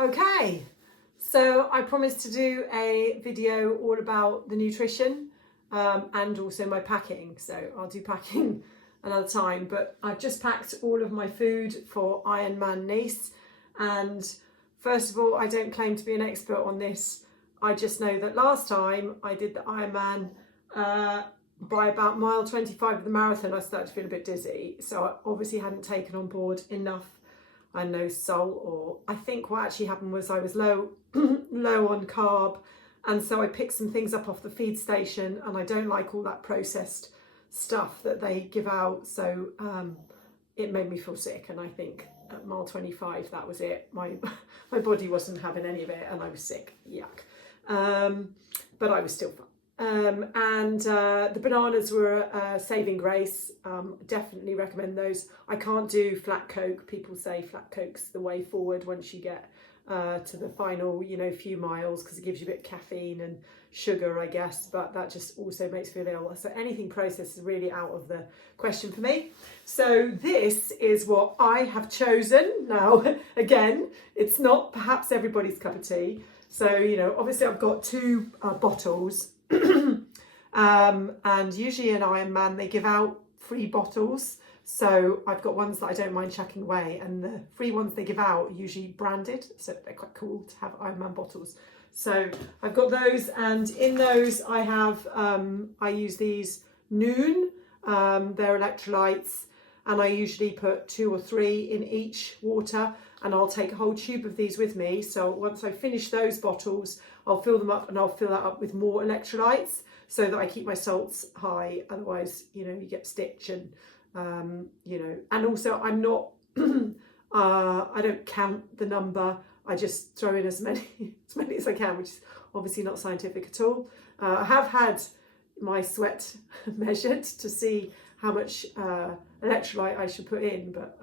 Okay, so I promised to do a video all about the nutrition and also my packing. So I'll do packing another time, but I've just packed all of my food for Ironman Nice. And first of all, I don't claim to be an expert on this. I just know that last time I did the Ironman, by about mile 25 of the marathon, I started to feel a bit dizzy. So I obviously hadn't taken on board enough, I know, salt, or I think what actually happened was I was low on carb, and so I picked some things up off the feed station, and I don't like all that processed stuff that they give out, so it made me feel sick. And I think at mile 25 that was it. My body wasn't having any of it and I was sick. Yuck. But I was still fine. The bananas were a saving grace. Definitely recommend those. I can't do flat Coke. People say flat Coke's the way forward once you get to the final, few miles, because it gives you a bit of caffeine and sugar, I guess, but that just also makes me feel ill. So anything processed is really out of the question for me. So this is what I have chosen. Now, again, it's not perhaps everybody's cup of tea. So, obviously I've got two bottles. And usually in Ironman they give out free bottles, so I've got ones that I don't mind chucking away, and the free ones they give out are usually branded, so they're quite cool to have Ironman bottles. So I've got those, and in those I have I use these Noon, they're electrolytes, and I usually put 2 or 3 in each water, and I'll take a whole tube of these with me. So once I finish those bottles, I'll fill them up, and I'll fill that up with more electrolytes so that I keep my salts high. Otherwise, you get stitch, and and also I'm not I don't count the number. I just throw in as many as I can, which is obviously not scientific at all. I have had my sweat measured to see how much electrolyte I should put in, but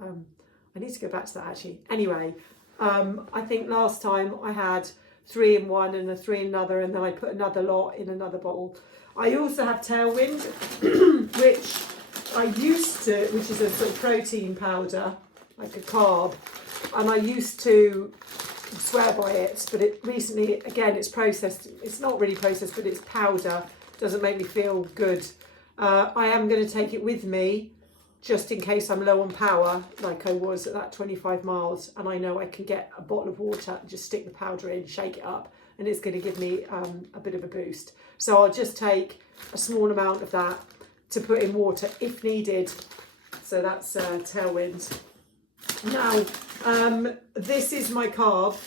I need to go back to that actually. Anyway, I think last time I had 3 in one and a 3 in another, and then I put another lot in another bottle. I also have Tailwind, which I used to, which is a sort of protein powder, like a carb, and I used to swear by it, but it recently, again, it's processed. It's not really processed, but it's powder. Doesn't make me feel good. I am going to take it with me just in case I'm low on power, like I was at that 25 miles, and I know I can get a bottle of water, just stick the powder in, shake it up, and it's going to give me a bit of a boost. So I'll just take a small amount of that to put in water if needed. So that's Tailwind. Now, this is my carb.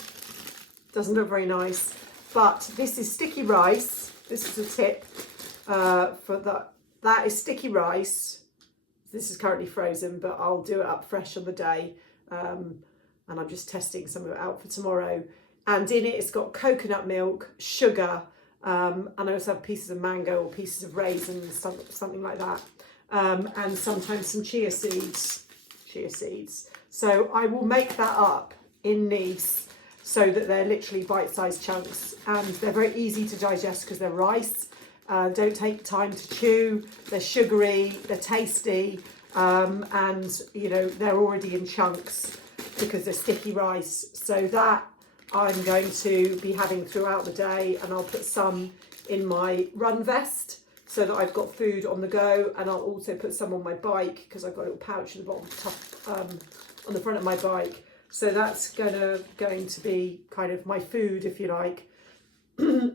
Doesn't look very nice, but this is sticky rice. This is a tip for that. That is sticky rice. This is currently frozen, but I'll do it up fresh on the day. And I'm just testing some of it out for tomorrow. And in it, it's got coconut milk, sugar, and I also have pieces of mango or pieces of raisins, something like that. And sometimes some chia seeds. So I will make that up in Nice so that they're literally bite-sized chunks, and they're very easy to digest because they're rice. Don't take time to chew. They're sugary, they're tasty, and they're already in chunks because they're sticky rice. So that I'm going to be having throughout the day, and I'll put some in my run vest so that I've got food on the go, and I'll also put some on my bike because I've got a little pouch at the bottom, on the front of my bike. So that's going to be kind of my food, if you like.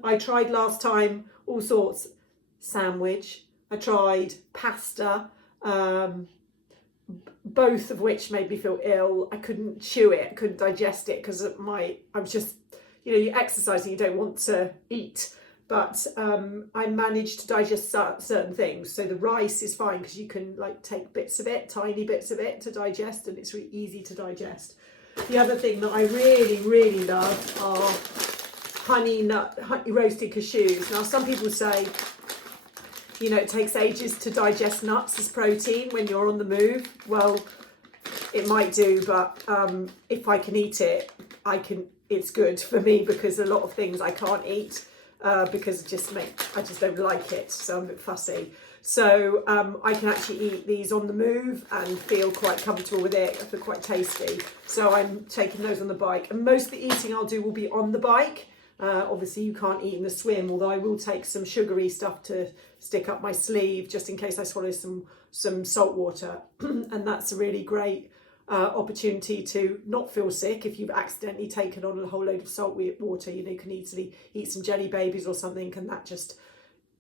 I tried last time all sorts. Sandwich, I tried pasta, both of which made me feel ill. I couldn't chew it, I couldn't digest it because I was just, you exercise and you don't want to eat. But I managed to digest certain things. So the rice is fine because you can take bits of it, tiny bits of it to digest, and it's really easy to digest. The other thing that I really, really love are honey roasted cashews. Now, some people say, it takes ages to digest nuts as protein when you're on the move. Well, it might do, but if I can eat it, it's good for me, because a lot of things I can't eat because I just don't like it, so I'm a bit fussy. So I can actually eat these on the move and feel quite comfortable with it. I feel quite tasty. So I'm taking those on the bike. And most of the eating I'll do will be on the bike. Obviously you can't eat in the swim, although I will take some sugary stuff to stick up my sleeve just in case I swallow some salt water. And that's a really great opportunity to not feel sick if you've accidentally taken on a whole load of salt water. You know, you can easily eat some jelly babies or something, and that just,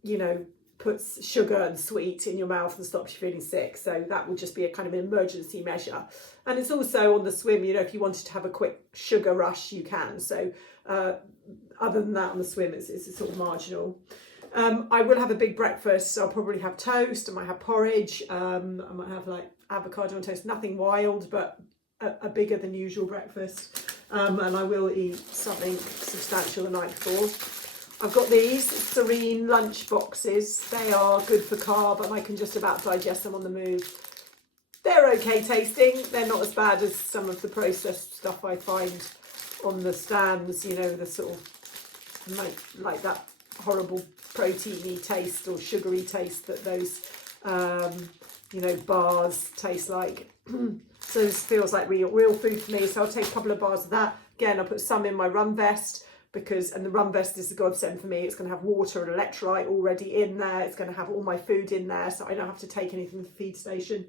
you know, puts sugar and sweet in your mouth and stops you feeling sick. So that will just be a kind of an emergency measure. And it's also on the swim, you know, if you wanted to have a quick sugar rush, you can. So other than that, on the swim, it's sort of marginal. I will have a big breakfast. So I'll probably have toast. I might have porridge. I might have like avocado on toast. Nothing wild, but a bigger than usual breakfast. And I will eat something substantial the night before. I've got these Serene lunch boxes. They are good for carb, and I can just about digest them on the move. They're okay tasting. They're not as bad as some of the processed stuff I find on the stands. You know, the sort of like that horrible proteiny taste or sugary taste that those you know, bars taste like. So this feels like real food for me. So I'll take a couple of bars of that. Again, I'll put some in my run vest, and the run vest is a godsend for me. It's going to have water and electrolyte already in there. It's going to have all my food in there, so I don't have to take anything to the feed station.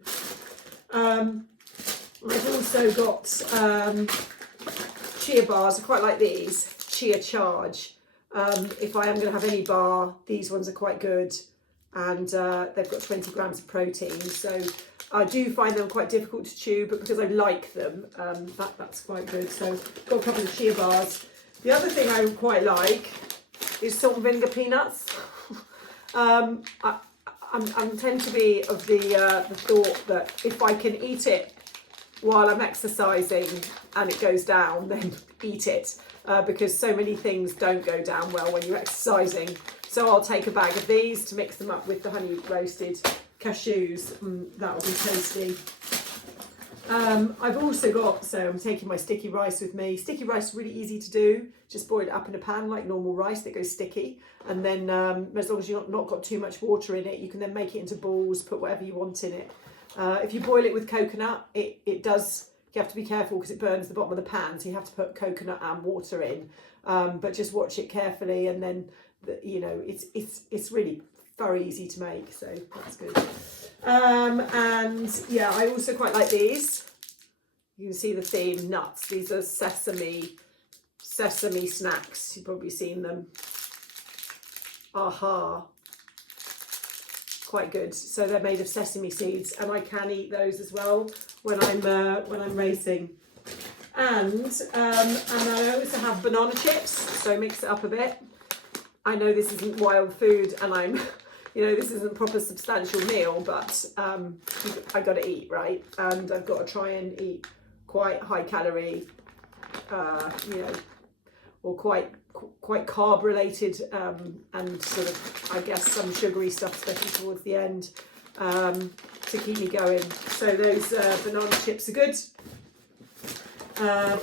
I've also got chia bars. I quite like these, Chia Charge. If I am going to have any bar, these ones are quite good, and they've got 20 grams of protein. So I do find them quite difficult to chew, but because I like them, that's quite good. So I've got a couple of chia bars. The other thing I quite like is salt and vinegar peanuts. I tend to be of the thought that if I can eat it while I'm exercising and it goes down, then eat it, because so many things don't go down well when you're exercising. So I'll take a bag of these to mix them up with the honey roasted cashews. That will be tasty. I've also got, so I'm taking my sticky rice with me. Sticky rice is really easy to do. Just boil it up in a pan like normal rice that goes sticky. And then as long as you've not got too much water in it, you can then make it into balls, put whatever you want in it. If you boil it with coconut, it does, you have to be careful because it burns the bottom of the pan. So you have to put coconut and water in. But just watch it carefully, and then, you know, it's really very easy to make. So that's good. And yeah, I also quite like these. You can see the theme, nuts. These are sesame snacks. You've probably seen them. Aha. Quite good. So they're made of sesame seeds, and I can eat those as well when I'm racing. And I also have banana chips, so mix it up a bit. I know this isn't wild food, and you know, this isn't a proper substantial meal, but I got to eat, right? And I've got to try and eat quite high calorie, you know, or quite carb related, and sort of, I guess, some sugary stuff, especially towards the end, to keep me going. So those banana chips are good.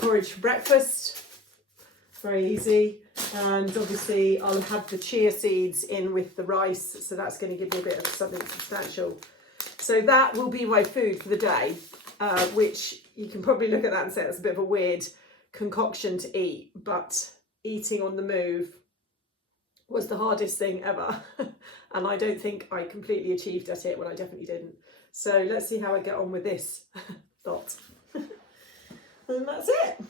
Porridge for breakfast, very easy. And obviously I'll have the chia seeds in with the rice, so that's going to give me a bit of something substantial. So that will be my food for the day, which you can probably look at that and say that's a bit of a weird concoction to eat, but eating on the move was the hardest thing ever. And I don't think I completely achieved at it. Well, I definitely didn't. So let's see how I get on with this lot. And that's it.